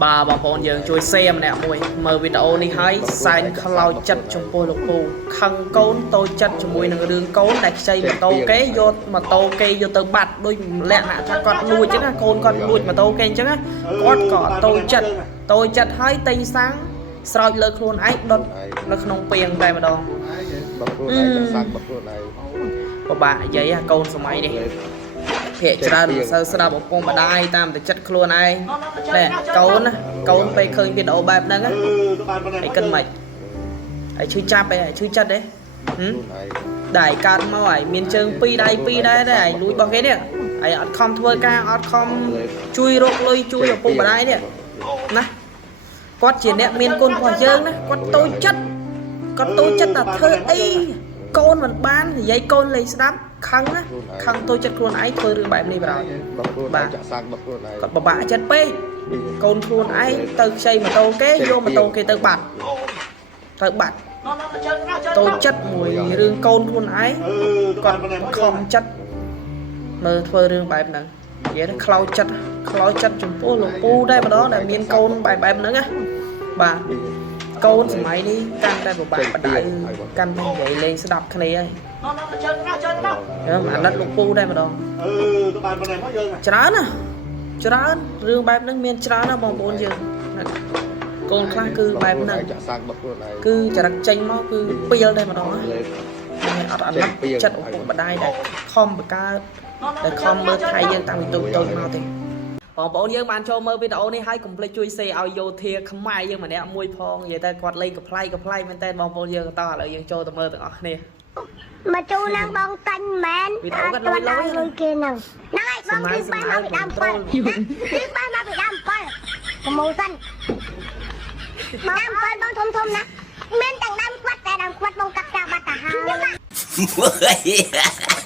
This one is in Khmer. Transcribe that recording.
bà bọnយើងជួយxem nèមួយមើលវីដេអូនេះហើយសែនខ្លោចចិត្តចំពោះលោកពូខឹងកូនតូចចិត្តជាមួយនឹងរឿងកូនដែលខ្ចីម៉ូតូគេយកម៉ូតូគេយកទៅបាត់ដូចលក្ខណៈថាគាត់លួចអញ្ចឹងណាកូនគាត់លួចម៉ូតូគេអញ្ចឹងណាគាត់ក៏តូចចិត្តហើយតែងសាំងស្រោចលើខ្លួនឯងដុតនៅក្នុងពាងតែម្ដងបបាក់និយាយអាកូនសម័យនេះភាកច្រើនមិនសូវស្ដាប់ឪពុកម្ដាយតាមតែចិត្តខ្លួនឯងណែកូនពេលឃើញវីដេអូបែបហ្នឹងហើយគិតមិនហើយឈឺចាប់ឯងឈឺចិត្តទេដៃកើតមកហើយមានជើងពីរដៃពីរដែរឯងលួចរបស់គេនេះហើយអត់ខំធ្វើការអត់ខំជួយរកលុយជួយឪពុកម្ដាយនេះណាគាត់ជាអ្នកមានគុណរបស់យើងណាគាត់តូចចិត្តតែធ្វើអីកូនមិនបាននិយាយកូនលេងស្ដាប់ខឹងណាខឹងតូចចិត្តខ្លួនឯងធ្វើរឿងបែបនេះបាទគាត់បបាក់ចិត្តពេកកូនខ្លួនឯងទៅខ្ចីម៉ូតូគេយកម៉ូតូគេទៅបាត់តូចចិត្តមួយរឿងកូនខ្លួនឯងគាត់ខំចិត្តមើលធ្វើរឿងបែបហ្នឹងនិយាយទៅខ្លោចចិត្តចំពោះលោកពូដែរម្ដងដែលមានកូនបែបហ្នឹងណាបាទកូនសម័យនេះកាន់តែពិបាកបដៅកាន់តែនិយាយលេងស្ដាប់គ្នាហើយអាណិតលោកពូដែរម្ដងច្រើនរឿងបែបហ្នឹងមានច្រើនណាបងប្អូនយើងកូនខ្លះគឺបែបហ្នឹងគឺចរិតចេញមកគឺពីលដែរម្ដងអត់អាណិតចិត្តឪពុកម្ដាយដែលខំបង្កើតដែលខំមើលថៃយើងតាំងពីតូចមកទេបងប្អូនយើងបានចូលមើលវីដេអូនេះហើយកុំភ្លេចជួយ share ឲ្យយោធាខ្មែរយើងម្នាក់មួយផងនិយាយតែគាត់លេងកំ pl ៃមែនតើបងប្អូនយើងតោះឥឡូវយើងចូលទៅមើលទាំងអស់គ្នាមកចូលណាបងតាញ់មែនវីដេអូគាត់លុយគេហ្នឹងហើយបងគឺបានមកពីដើម7គឺបានមកពីដើម7ប្រម៉ូសិនដើម7បងធំណាមានទាំងដើមខ្វាត់តែដើមខ្វាត់បងកាត់ចាបាត់តាហើយ